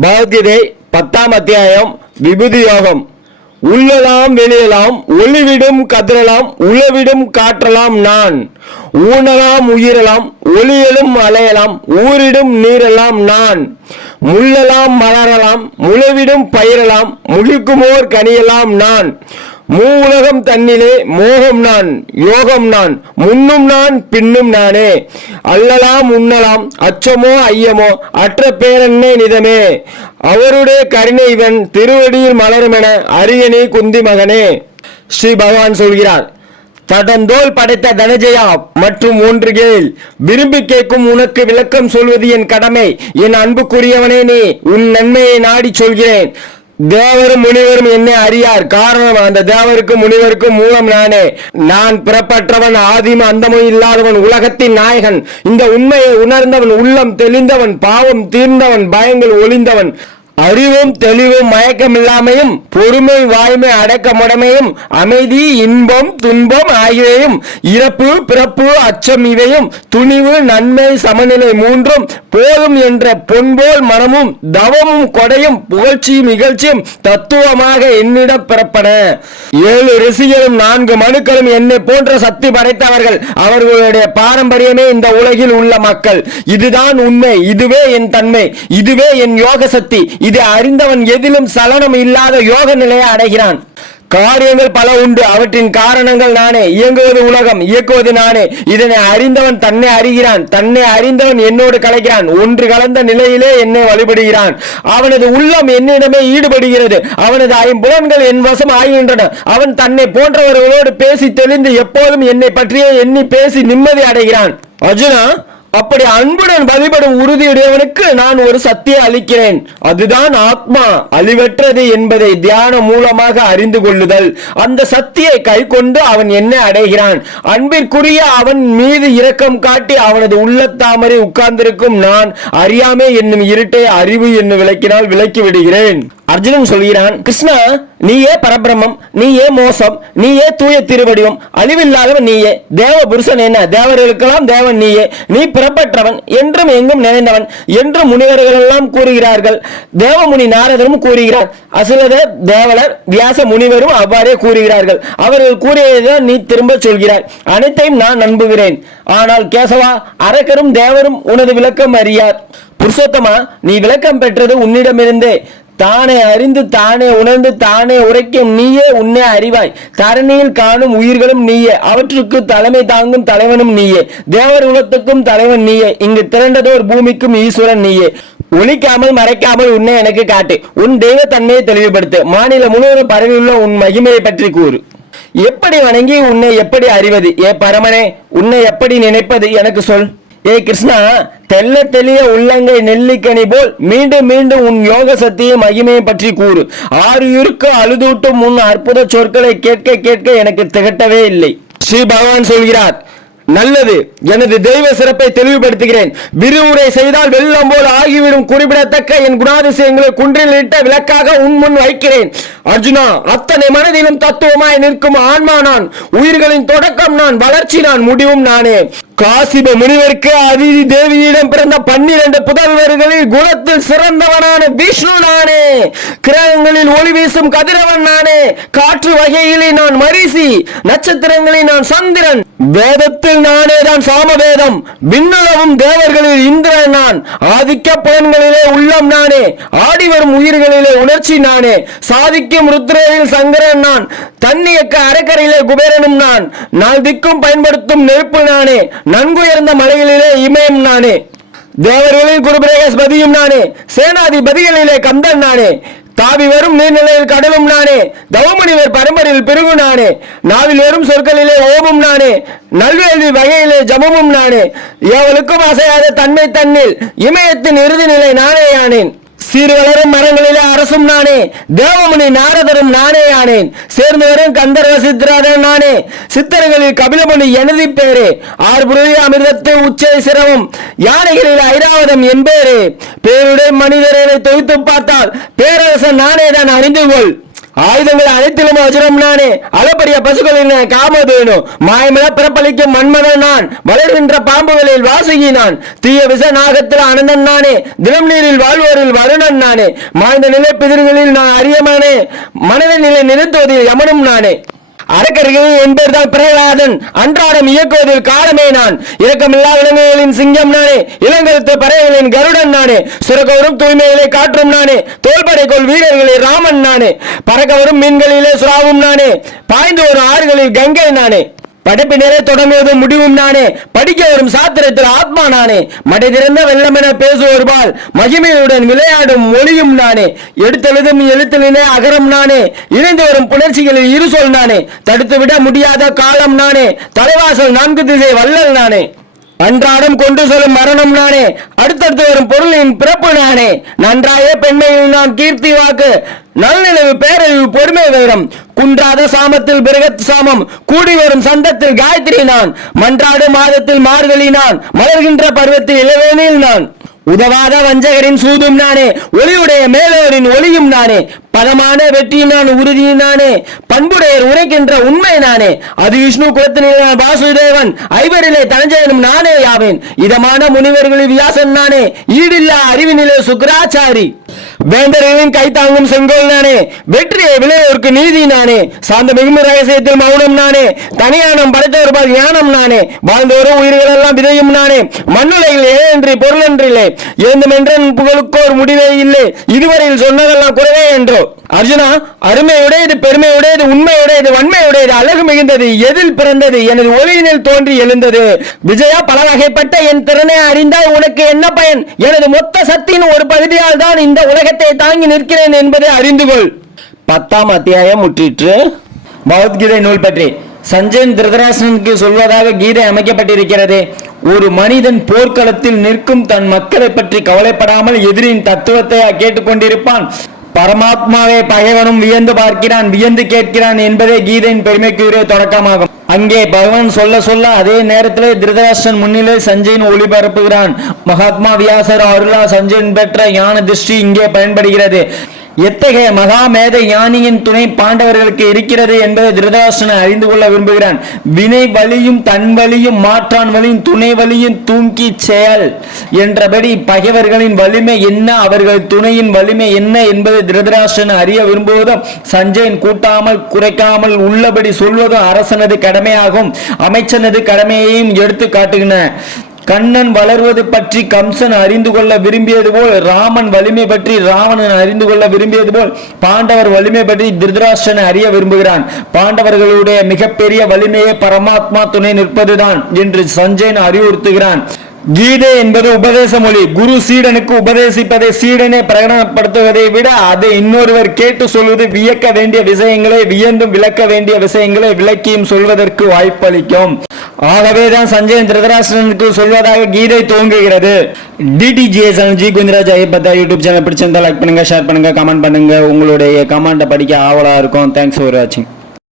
பகவத்கீதை பத்தாம் அத்தியாயம் விபூதி யோகம். உள்ளலாம் வெளியலாம் ஒளிவிடும் கதிரலாம் உளவிடும் காற்றலாம் நான். ஊனலாம் உயிரலாம் ஒளியலும் அலையலாம் ஊரிடும் நீரெல்லாம் நான். முள்ளலாம் மலரலாம் முளவிடும் பயிரலாம் முழுக்குமோர் கனியலாம் நான். மூ உலகம் தன்னிலே மோகம் நான் யோகம் நான் முன்னும் நான் பின்னும் நானே. அல்லலாம் உண்ணலாம் அச்சமோ ஐயமோ அற்ற பேரன்னே நிதமே. அவருடைய கருணை இவன் திருவடியில் மலருமென அரியணே குந்தி மகனே. ஸ்ரீ பகவான் சொல்கிறார் தடந்தோல் படைத்த தனஜயா மற்றும் ஒன்று கேள் விரும்பி கேட்கும் உனக்கு விளக்கம் சொல்வது என் கடமை. என் அன்புக்குரியவனே நீ உன் நன்மையை நாடி சொல்கிறேன். தேவரும் முனிவரும் என்னை அறியார். காரணம் அந்த தேவருக்கும் முனிவருக்கும் மூலம் நானே. நான் பிறப்பற்றவன் ஆதிம அந்தமும் இல்லாதவன் உலகத்தின் நாயகன். இந்த உண்மையை உணர்ந்தவன் உள்ளம் தெளிந்தவன் பாவம் தீர்ந்தவன் பயங்கள் ஒளிந்தவன் அறிவும் தெளிவும் மயக்கமில்லாமையும் பொறுமை வாய்மை அடக்கமுடைமையும் அமைதி இன்பம் துன்பம் ஆகியவையும் இறப்பு பிறப்பு அச்சம் இவையும் துணிவு நன்மை சமநிலை மூன்றும் போதும் என்ற பொன்போல் மனமும் தவமும் கொடையும் புகழ்ச்சியும் இகழ்ச்சியும் தத்துவமாக என்னிடம் பிறப்பன. ஏழு ரிஷிகளும் நான்கு மனுக்களும் என்னை போன்ற சக்தி படைத்தவர்கள் அவர்களுடைய பாரம்பரியமே இந்த உலகில் உள்ள மக்கள். இதுதான் உண்மை இதுவே என் தன்மை இதுவே என் யோக சக்தி இது அறிந்தவன் எதிலும் சலனம் இல்லாத யோக நிலையை அடைகிறான். காரியங்கள் பல உண்டு. அவற்றின் காரணங்கள் நானே. இயங்குவது உலகம் இயக்குவது நானே. இதனை அறிந்தவன் தன்னை அறிகிறான். தன்னை அறிந்தவன் என்னோடு கலைக்கிறான் ஒன்று கலந்த நிலையிலே என்னை வழிபடுகிறான். அவனது உள்ளம் என்னிடமே ஈடுபடுகிறது. அவனது ஐம்புலன்கள் என் வசம் ஆகின்றன. அவன் தன்னை போன்றவர்களோடு பேசி தெளிந்து எப்போதும் என்னை பற்றியே எண்ணி பேசி நிம்மதி அடைகிறான். அர்ஜுனா அப்படி அன்புடன் வழிபடும் உறுதியுடையவனுக்கு நான் ஒரு சக்தியை அளிக்கிறேன். அதுதான் ஆத்மா. அழிவற்றது என்பதை தியானம் மூலமாக அறிந்து கொள்ளுதல். அந்த சக்தியை கை கொண்டு அவன் என்ன அடைகிறான். அன்பிற்குரிய அவன் மீது இரக்கம் காட்டி அவனது உள்ளத்தாமரை உட்கார்ந்திருக்கும் நான் அறியாமே என்னும் இருட்டை அறிவு என்று விளக்கினால் விளக்கி விடுகிறேன். அர்ஜுனன் சொல்கிறான் கிருஷ்ணா நீயே பரபிரம்மம் நீயே மோசம் நீயே தூய திருவடிவம் அழிவில்லாதவன் நீயே தேவ புருஷன் என்ன? தேவர்களுக்கெல்லாம் தேவன் நீயே நீ பிறப்பற்றவன் என்றும் எங்கும் நிறைந்தவன் என்று முனிவர்கள் எல்லாம் கூறுகிறார்கள். தேவமுனி நாரதரும் கூறுகிறார் அசுரத தேவலர் வியாச முனிவரும் அவ்வாறே கூறுகிறார்கள். அவர்கள் கூறியதை நீ திரும்ப சொல்கிறாய். அனைத்தையும் நான் நம்புகிறேன். ஆனால் கேசவா அரக்கரும் தேவரும் உனது விளக்கம் அறியார். புருஷோத்தமா நீ விளக்கம் பெற்றது உன்னிடமிருந்தே. தானே அறிந்து தானே உணர்ந்து தானே உரைக்கும் நீயே உன்னை அறிவாய். தரணியில் காணும் உயிர்களும் நீயே. அவற்றுக்கு தலைமை தாங்கும் தலைவனும் நீயே. தேவர் உலகத்துக்கும் தலைவன் நீயே. இங்கு திரண்டதோர் பூமிக்கும் ஈஸ்வரன் நீயே. ஒழிக்காமல் மறைக்காமல் உன்னை எனக்கு காட்டு. உன் தெய்வ தன்மையை தெளிவுபடுத்து. மாநிலம் முழுவதும் பரவியுள்ள உன் மகிமையை பற்றி கூறு. எப்படி வணங்கி உன்னை எப்படி அறிவது? ஏ பரமனே உன்னை எப்படி நினைப்பது? எனக்கு சொல். ஏ கிருஷ்ணா தெல்ல தெளிய உள்ளங்கை நெல்லிக்கனி போல் மீண்டும் மீண்டும் உன் யோக சக்தியை மகிமையை பற்றி கூறு. ஆறு இருக்க அழுதூட்டும் உன் அற்புத சொற்களை கேட்க கேட்க எனக்கு திகட்டவே இல்லை. ஸ்ரீ பகவான் சொல்கிறார் நல்லது எனது தெய்வ சிறப்பை தெளிவுபடுத்துகிறேன். விரிவுரை செய்தால் வெள்ளம் போல் ஆகிவிடும். குறிப்பிடத்தக்க என் குணாதிசயங்களை குன்றில் இட்ட விளக்காக உன் முன் வைக்கிறேன். அர்ஜுனா அத்தனை மனதிலும் தத்துவமாய் நிற்கும் ஆன்மா நான். உயிர்களின் தொடக்கம் நான் வளர்ச்சி நான் முடிவும் நானே. காசிப முனிவருக்கு அதிதி தேவியிடம் பிறந்த பன்னிரண்டு புதல்வர்களில் குணத்தில் சிறந்தவனான விஷ்ணு நானே. கிரகங்களில் ஒளி வீசும் கதிரவன் நானே. காற்று வகையிலே நான் மரிசி நட்சத்திரங்களில் நான் சந்திரன். வேதத்தில் நானே தான் சாமவேதம். விண்ணுலவும் தேவர்களில் இந்திரன் நான். ஆதிக்க புலன்களிலே உள்ளம் நானே. ஆடி வரும் உயிர்களிலே உணர்ச்சி நானே. சாதிக்கும் ருத்ரேவில் சங்கரன் நான். தண்ணியக்க அரைக்கரையிலே குபேரனும் நான். நாள் திக்கும் பயன்படுத்தும் நெருப்பு நானே. நன்குயர்ந்த மலைகளிலே இமயம் நானே. தேவர்களின் குருபிரேகஸ்பதியும் நானே. சேனாதிபதிகளிலே கந்தன் நானே. தாவி வரும் நீர்நிலையில் கடலும் நானே. தவமுனிவர் பரம்பரையில் பிறகு நானே. நாவில் வரும் சொற்களிலே ஓமும் நானே. நல்வேள்வி வகையிலே ஜமமும் நானே. எவளுக்கும் அசையாத தன்மை தன்னில் இமயத்தின் இறுதி நிலை நானே யானேன் சீர் வளரும் மரங்களிலே அரசும் நானே தேவமுனி நாரதரும் நானே ஆனேன். சேர்ந்து வரும் கந்தர்வ சித்திராதன் நானே. சித்தர்களில் கபிலமுனி எனது பேரே. ஆர்புரிய அமிர்தத்தை உச்சை சிரமம். யானைகளில் ஐராவதம் என்பேரே. பேருடைய மனிதரை தொகுத்து பார்த்தால் பேரரசன் நானே தான் அறிந்து கொள் ஆயுதங்கள் அனைத்திலும் வஜ்ரம் நானே. அளப்பரிய பசுக்களின் காமதேனு. மாயமில பிறப்பளிக்கும் மன்மதன் நான். வளர்கின்ற பாம்புகளில் வாசுகி நான் தீய விச நாகத்தில் அனந்தன் நானே. தினம் நீரில் வாழ்வோரில் வருணன் நானே. மாய்ந்த நிலை பிதிர்களில் நான் அறியமானே மனத நிலை நிறுத்துவதில் யமனும் நானே. அரக்கர்கள் என்பதுதான் பிரகலாதன். அன்றாடம் இயக்குவதில் காலமே நான். இரக்கமில்லா விலங்குகளின் சிங்கம் நானே. இளங்கருத்து பறவைகளின் கருடன் நானே. சுரக்கவரும் தூய்மைகளை காற்றும் நானே. தோல்படை கொள் வீரர்களே ராமன் நானே. பறக்க வரும் மீன்களிலே சுறாவும் நானே. பாய்ந்து வரும் ஆறுகளில் கங்கை நானே. படைப்பினரே தொடங்குவதும் முடிவும் நானே. படிக்க வரும் சாத்திரத்தில் ஆத்மா நானே. மடை திறந்த வெள்ளம் என பேசுவோர்பால் மகிமையுடன் விளையாடும் மொழியும் நானே. எடுத்தெழுதும் எழுத்தலினே அகரம் நானே. இணைந்து வரும் புணர்ச்சிகளில் இரு சொல் நானே. தடுத்து விட முடியாத காலம் நானே. தலைவாசல் நான்கு திசை வல்லல் நானே. அன்றாடம் கொண்டு செல்லும் மரணம் நானே. அடுத்தடுத்து வரும் பொருளின் பிறப்பு நானே. நன்றாய பெண்மையில் நான் கீர்த்தி வாக்கு. நல்லிழவு பேரழிவு பொறுமை வைரம். குன்றாத சாமத்தில் பிரகத் சாமம். கூடி வரும் சந்தத்தில் காயத்ரி நான். மன்றாடு மாதத்தில் மார்கழி நான். மலர்கின்ற பருவத்தில் இளவேனில் நான். உதவாத வஞ்சகரின் சூதும் நானே. ஒளியுடைய மேலோரின் ஒளியும் நானே. பதமான வெற்றியும் நான் உறுதியும் நானே. பண்புடையர் உரைக்கின்ற உண்மை நானே. அது விஷ்ணு குலத்தினில் வாசுதேவன். ஐவரிலே தனஞ்சயனும் நானே யாவேன். இதமான முனிவர்களின் வியாசன் நானே. ஈடில்லா அறிவினிலே சுக்கராச்சாரி. வேந்தர்களின் கைத்தாங்கும் செங்கோல் நானே. வெற்றியை விளைவோருக்கு நீதி நானே. சார்ந்த மிகுந்த ரகசியத்தில் மௌனம் நானே. தனியானம் படைத்தவர்பால் ஞானம் நானே. வாழ்ந்தோரும் உயிர்கள் எல்லாம் விதையும் நானே. மண்ணுலையில் ஏன்றி பொருளன்றில்லை என்ற புகழுக்கோர் முடிவே இல்லை. இதுவரையில் சொன்னதெல்லாம் குறைவே என்றோ. அர்ஜுனா அருமையுடையது பெருமையுடையது உண்மையுடையது வன்மையுடையது அழகு மிகுந்தது எதில் பிறந்தது எனது ஒளியினில் தோன்றி எழுந்தது. விஜயா பல வகைப்பட்ட என் திறனை அறிந்தால் உனக்கு என்ன பயன்? எனது மொத்த சக்தியின் ஒரு பகுதியால் தான் இந்த உலகத்தை தாங்கி நிற்கிறேன் என்பதை அறிந்து கொள். பத்தாம் அத்தியாயம் முற்றிற்று. பகவத்கீதை நூல் பற்றி. சஞ்சயன் திருதராசனுக்கு சொல்வதாக கீதை அமைக்கப்பட்டிருக்கிறது. ஒரு மனிதன் போர்க்களத்தில் நிற்கும் தன் மக்களை பற்றி கவலைப்படாமல் எதிரின் தத்துவத்தை கேட்டுக்கொண்டிருப்பான்? பரமாத்மாவை பகைவனும் வியந்து பார்க்கிறான் வியந்து கேட்கிறான் என்பதே கீதையின் பெருமைக்குரிய தொடக்கமாகும். அங்கே பகவான் சொல்ல சொல்ல அதே நேரத்தில் திருதராஷ்டன் முன்னிலை சஞ்சயன் ஒளிபரப்புகிறான். மகாத்மா வியாசர் அருளா சஞ்சயன் பெற்ற ஞான திருஷ்டி இங்கே பயன்படுகிறது. எத்தகைய மகா மேத ஞானியின் துணை பாண்டவர்களுக்கு இருக்கிறது என்பதை திருதராஷ்டிரன் அறிந்து கொள்ள விரும்புகிறான். வினை வலியும் தன் வலியும் மாற்றான் வலியும் துணை வலியும் தூங்கி செயல் என்றபடி பகைவர்களின் வலிமை என்ன? அவர்கள் துணையின் வலிமை என்ன என்பதை திருதராசன அறிய விரும்புவதும் சஞ்சயன் கூட்டாமல் குறைக்காமல் உள்ளபடி சொல்வதும் அரசனது கடமையாகும். அமைச்சனது கடமையையும் எடுத்து காட்டுகின்றன கண்ணன் வளர்வது பற்றி கம்சன் அறிந்து கொள்ள விரும்பியது போல் ராமன் வலிமை பற்றி ராவணன் அறிந்து கொள்ள விரும்பியது போல் பாண்டவர் வலிமை பற்றி திருதராஷ்டன் அறிய விரும்புகிறான். பாண்டவர்களுடைய மிகப்பெரிய வலிமையே பரமாத்மா துணை நிற்பதுதான் என்று சஞ்சயன் அறிவுறுத்துகிறான். கீதை என்பது உபதேச மொழி குரு சீடனுக்கு உபதேசிப்பதை சீடனை பிரகடனப்படுத்துவதை விட அதை இன்னொருவர் கேட்டு சொல்வது வியக்க வேண்டிய விஷயங்களை வியந்தும் விளக்க வேண்டிய விஷயங்களை விளக்கியும் சொல்வதற்கு வாய்ப்பளிக்கும். ஆகவேதான் சஞ்சய் திருதராசனுக்கு சொல்வதாக கீதை துவங்குகிறது டிடிஜிஎஸ் ஜி குந்திராஜ் ஐயப்பத்தா யூடியூப் சேனல் பிடிச்சிருந்தா லைக் பண்ணுங்க ஷேர் பண்ணுங்க கமெண்ட் பண்ணுங்க. உங்களுடைய கமெண்ட்டை படிக்க ஆவலா இருக்கும். தேங்க்ஸ் ஃபார் வாட்சிங்